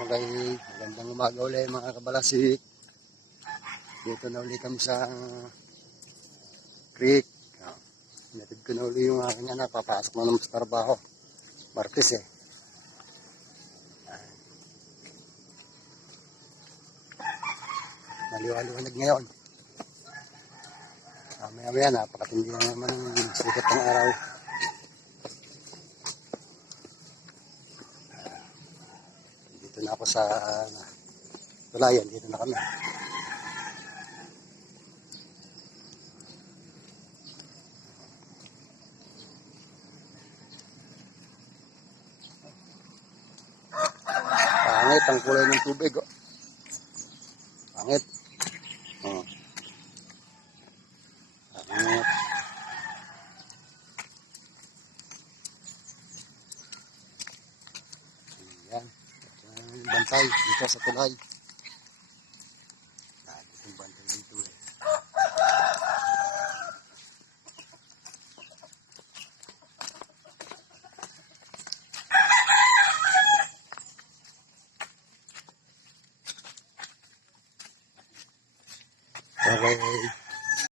Okay, magandang umaga ulit mga kabalasik. Dito na ulit kami sa creek. Natid ko na ulit yung aking anak. Papasok na naman sa trabaho. Martes eh. Maliwanag ngayon. Maya-maya napakatindi na naman ang sikat ng araw. Dito na ako sa tulayan. Dito na kami. Pangit ang kulay ng tubig. Oh. Pangit. Oh. Pangit. Ayan. Bantay dito sa tulay. Dito yung bantay dito eh. Okay.